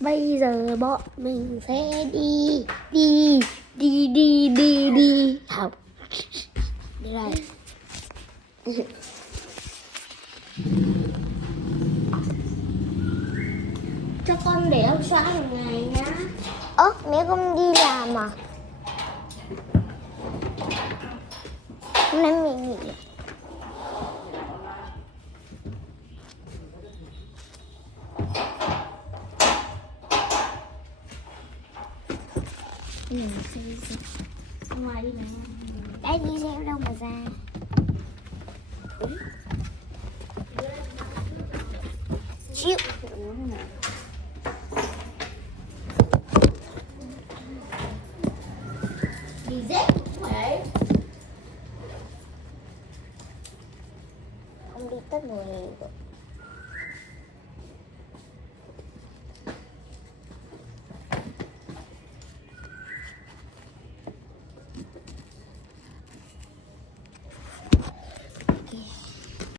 bây giờ bọn mình sẽ đi học đi đây cho con để ông xã một ngày nhá. Mẹ không đi làm à? Hôm nay mẹ nghỉ. Ra ngoài đi nào. Đấy đi theo đâu mà ra. Chịu.